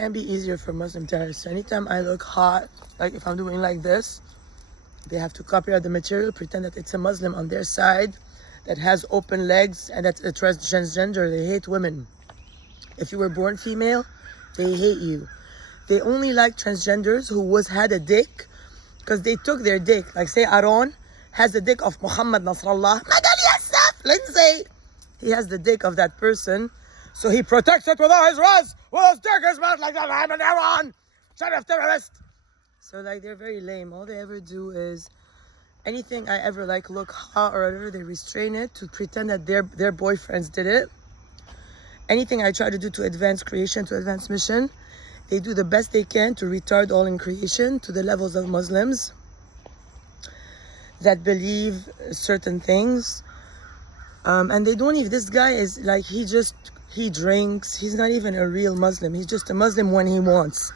Can be easier for Muslim terrorists. Anytime I look hot, like if I'm doing like this, they have to copy out the material, pretend that it's a Muslim on their side that has open legs and that's a transgender. They hate women. If you were born female, they hate you. They only like transgenders who had a dick because they took their dick. Like say Aaron has the dick of Muhammad Nasrallah. Lindsay. He has the dick of that person. So he protects it with all his ras, with his dick in his mouth like that. I'm an Aaron, son of terrorist. So like they're very lame. All they ever do is anything I ever like look hot or whatever, they restrain it to pretend that their boyfriends did it. Anything I try to do to advance creation, to advance mission, they do the best they can to retard all in creation to the levels of Muslims that believe certain things. And they don't even, this guy is like, he drinks. He's not even a real Muslim. He's just a Muslim when he wants.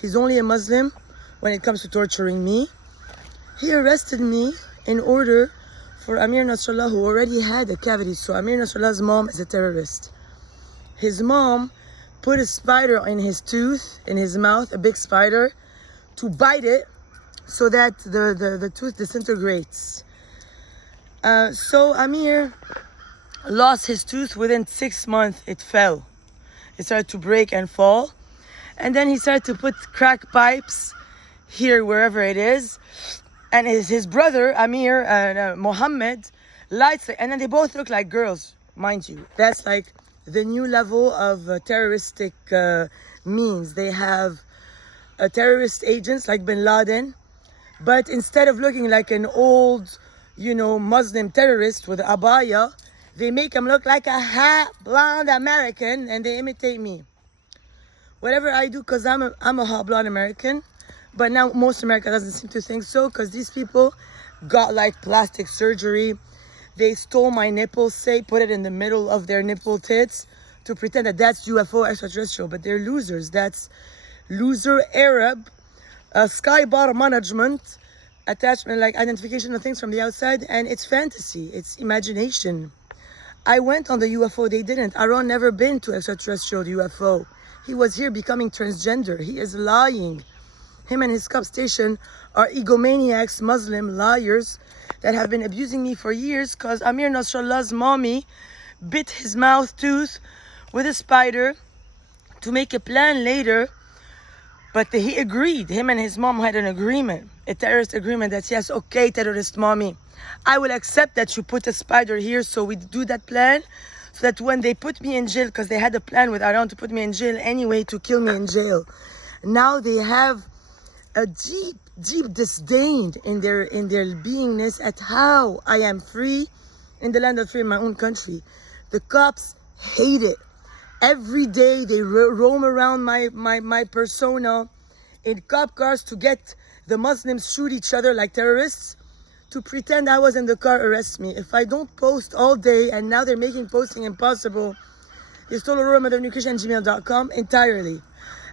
He's only a Muslim when it comes to torturing me. He arrested me in order for Amir Nasrallah, who already had a cavity. So Amir Nasrallah's mom is a terrorist. His mom put a spider in his tooth, in his mouth, a big spider, to bite it so that the tooth disintegrates. So Amir lost his tooth within 6 months. It fell. It started to break and fall. And then he started to put crack pipes here, wherever it is. And his brother, Amir and Mohammed, lights it. And then they both look like girls, mind you. That's like the new level of terroristic means. They have terrorist agents like Bin Laden. But instead of looking like an old, Muslim terrorist with abaya, they make him look like a hot, blonde American, and they imitate me. Whatever I do, because I'm a hot, blonde American, but now most America doesn't seem to think so, because these people got like plastic surgery. They stole my nipples, put it in the middle of their nipple tits to pretend that that's UFO extraterrestrial, but they're losers. That's loser Arab, sky bar management, attachment, like identification of things from the outside, and it's fantasy, it's imagination. I went on the UFO, they didn't. Aaron never been to extraterrestrial UFO. He was here becoming transgender. He is lying. Him and his cop station are egomaniacs, Muslim liars that have been abusing me for years because Amir Nasrallah's mommy bit his mouth tooth with a spider to make a plan later. But he agreed. Him and his mom had an agreement, a terrorist agreement that yes, okay, terrorist mommy, I will accept that you put a spider here, so we do that plan, so that when they put me in jail, because they had a plan with Aaron to put me in jail anyway, to kill me in jail. Now they have a deep, deep disdain in their beingness at how I am free in the land of free in my own country. The cops hate it. Every day they roam around my persona in cop cars to get the Muslims shoot each other like terrorists, to pretend I was in the car, arrest me. If I don't post all day, and now they're making posting impossible, they stole aurora.nutrition@gmail.com entirely.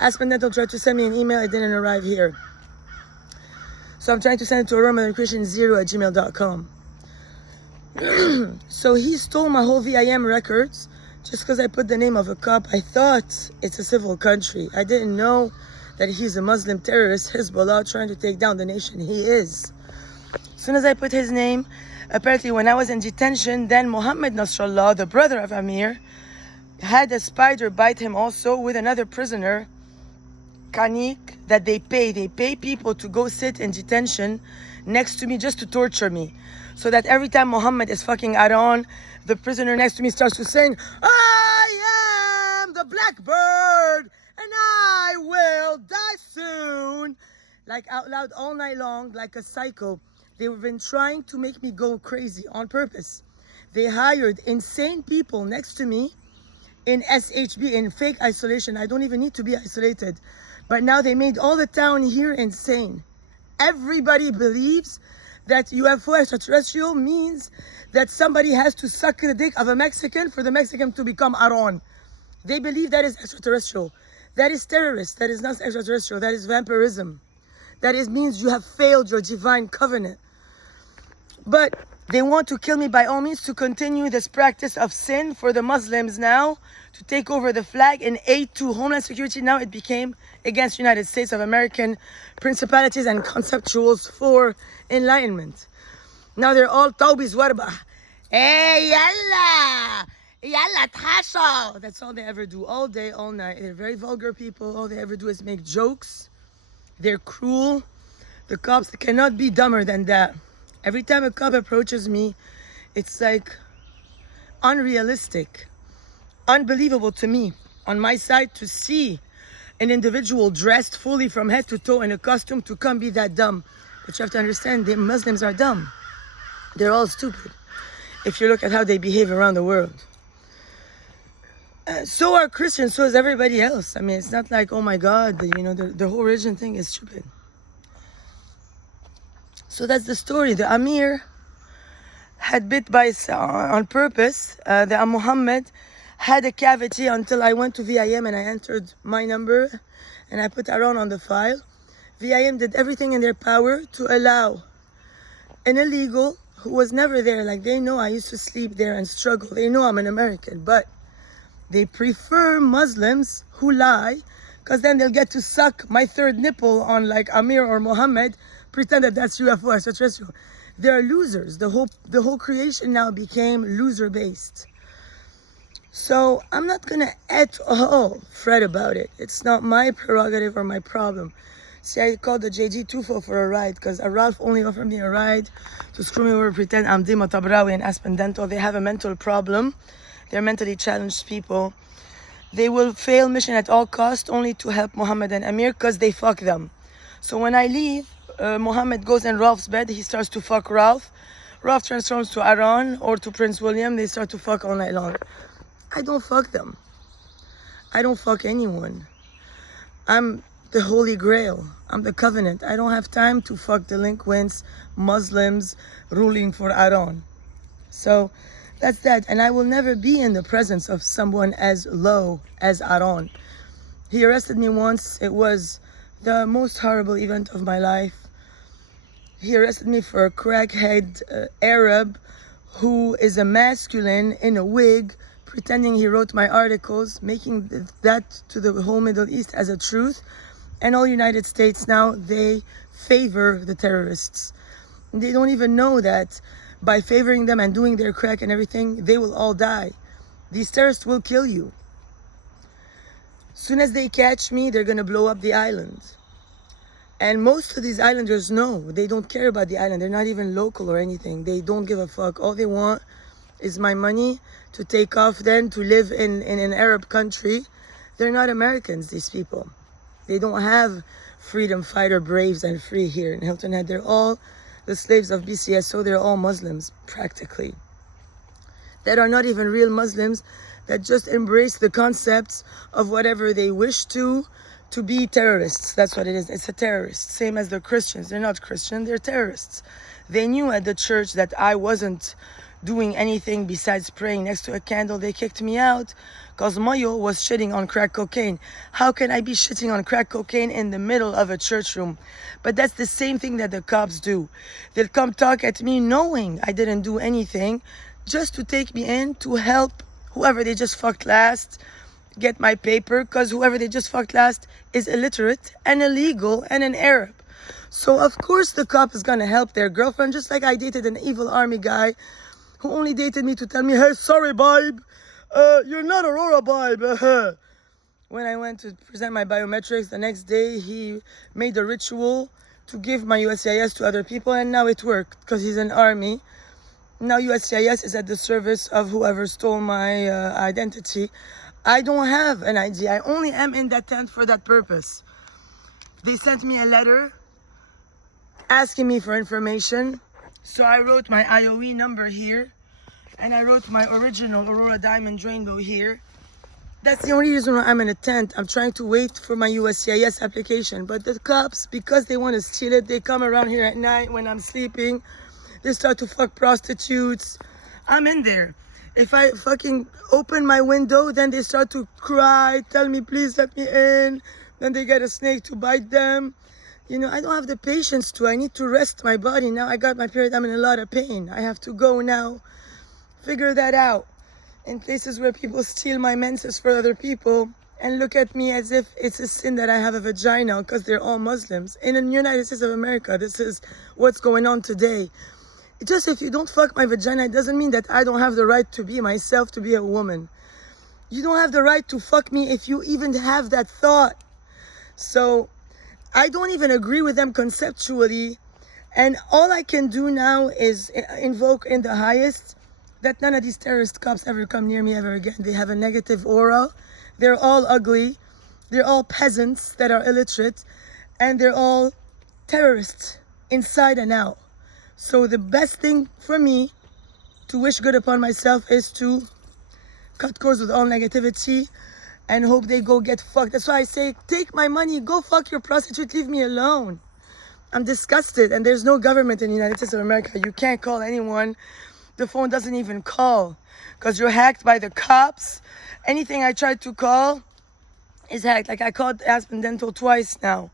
Aspen Dental tried to send me an email, it didn't arrive here. So I'm trying to send it to aurora.nutrition0@gmail.com. So he stole my whole VIM records just because I put the name of a cop. I thought it's a civil country. I didn't know that he's a Muslim terrorist, Hezbollah, trying to take down the nation. He is. As soon as I put his name, apparently when I was in detention, then Mohammed Nasrallah, the brother of Amir, had a spider bite him also with another prisoner, Kanik, that they pay. They pay people to go sit in detention next to me just to torture me. So that every time Mohammed is fucking Aaron, the prisoner next to me starts to sing, I am the blackbird and I will die soon. Like out loud all night long, like a psycho. They've been trying to make me go crazy on purpose. They hired insane people next to me in SHB, in fake isolation. I don't even need to be isolated. But now they made all the town here insane. Everybody believes that UFO extraterrestrial means that somebody has to suck the dick of a Mexican for the Mexican to become Aaron. They believe that is extraterrestrial. That is terrorist. That is not extraterrestrial. That is vampirism. That means you have failed your divine covenant. But They want to kill me by all means to continue this practice of sin for the Muslims now, to take over the flag and aid to Homeland Security. Now it became against United States of American principalities and conceptuals for enlightenment. Now they're all tawbis warba. Hey, yalla! Yalla, tasha! That's all they ever do, all day, all night. They're very vulgar people. All they ever do is make jokes. They're cruel. The cops cannot be dumber than that. Every time a cop approaches me, it's like unrealistic, unbelievable to me, on my side, to see an individual dressed fully from head to toe in a costume to come be that dumb. But you have to understand, the Muslims are dumb. They're all stupid, if you look at how they behave around the world. So are Christians, so is everybody else. I mean, it's not like, oh my God, the whole religion thing is stupid. So that's the story. The Amir had bit by on purpose. The Muhammad had a cavity until I went to VIM and I entered my number and I put Aaron on the file. VIM did everything in their power to allow an illegal who was never there. Like, they know I used to sleep there and struggle. They know I'm an American, but they prefer Muslims who lie, because then they'll get to suck my third nipple on like Amir or Muhammad, pretend that that's UFO extraterrestrial. They're losers. The whole creation now became loser-based. So I'm not gonna at all fret about it. It's not my prerogative or my problem. See, I called the JG Tufo for a ride because Ralph only offered me a ride to screw me over, pretend I'm Dima Tabrawi and Aspen Dental. They have a mental problem. They're mentally challenged people. They will fail mission at all costs only to help Muhammad and Amir because they fuck them. So when I leave, Muhammad goes in Ralph's bed. He starts to fuck Ralph. Ralph transforms to Aaron or to Prince William. They start to fuck all night long. I don't fuck them. I don't fuck anyone. I'm the Holy Grail. I'm the covenant. I don't have time to fuck delinquents, Muslims ruling for Aaron. So that's that. And I will never be in the presence of someone as low as Aaron. He arrested me once. It was the most horrible event of my life. He arrested me for a crackhead Arab who is a masculine in a wig, pretending he wrote my articles, making that to the whole Middle East as a truth. And all United States now, they favor the terrorists. They don't even know that by favoring them and doing their crack and everything, they will all die. These terrorists will kill you. Soon as they catch me, they're gonna blow up the island. And most of these islanders know, they don't care about the island. They're not even local or anything. They don't give a fuck. All they want is my money to take off then to live in an Arab country. They're not Americans, these people. They don't have freedom fighter braves and free here in Hilton Head. They're all the slaves of BCS, so they're all Muslims, practically. That are not even real Muslims, that just embrace the concepts of whatever they wish to be terrorists. That's what it is. It's a terrorist. Same as the Christians. They're not Christian, they're terrorists. They knew at the church that I wasn't doing anything besides praying next to a candle. They kicked me out because Moyo was shitting on crack cocaine. How can I be shitting on crack cocaine in the middle of a church room? But that's the same thing that the cops do. They'll come talk at me knowing I didn't do anything, just to take me in to help whoever they just fucked last get my paper, because whoever they just fucked last is illiterate and illegal and an Arab. So of course the cop is gonna help their girlfriend, just like I dated an evil army guy who only dated me to tell me, hey, sorry, babe, you're not Aurora, babe. When I went to present my biometrics, the next day he made a ritual to give my USCIS to other people, and now it worked because he's an army. Now USCIS is at the service of whoever stole my identity. I don't have an ID. I only am in that tent for that purpose. They sent me a letter asking me for information. So I wrote my IOE number here, and I wrote my original Aurora Diamond Rainbow here. That's the only reason why I'm in a tent. I'm trying to wait for my USCIS application. But the cops, because they want to steal it, they come around here at night when I'm sleeping. They start to fuck prostitutes. I'm in there. If I fucking open my window, then they start to cry, tell me, please let me in. Then they get a snake to bite them. You know, I don't have the patience to. I need to rest my body. Now I got my period. I'm in a lot of pain. I have to go now, figure that out. In places where people steal my menses for other people and look at me as if it's a sin that I have a vagina because they're all Muslims. In the United States of America, this is what's going on today. Just if you don't fuck my vagina, it doesn't mean that I don't have the right to be myself, to be a woman. You don't have the right to fuck me if you even have that thought. So I don't even agree with them conceptually. And all I can do now is invoke in the highest that none of these terrorist cops ever come near me ever again. They have a negative aura. They're all ugly. They're all peasants that are illiterate. And they're all terrorists inside and out. So the best thing for me to wish good upon myself is to cut cords with all negativity and hope they go get fucked. That's why I say, take my money, go fuck your prostitute, leave me alone. I'm disgusted, and there's no government in the United States of America. You can't call anyone. The phone doesn't even call because you're hacked by the cops. Anything I tried to call is hacked. Like I called Aspen Dental twice now.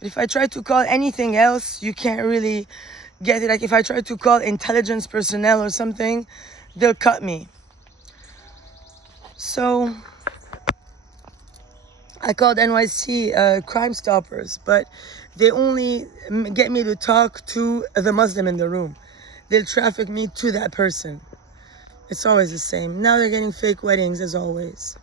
But if I try to call anything else, you can't really get it. Like if I try to call intelligence personnel or something, they'll cut me. So I called NYC Crime Stoppers, but they only get me to talk to the Muslim in the room. They'll traffic me to that person. It's always the same. Now they're getting fake weddings as always.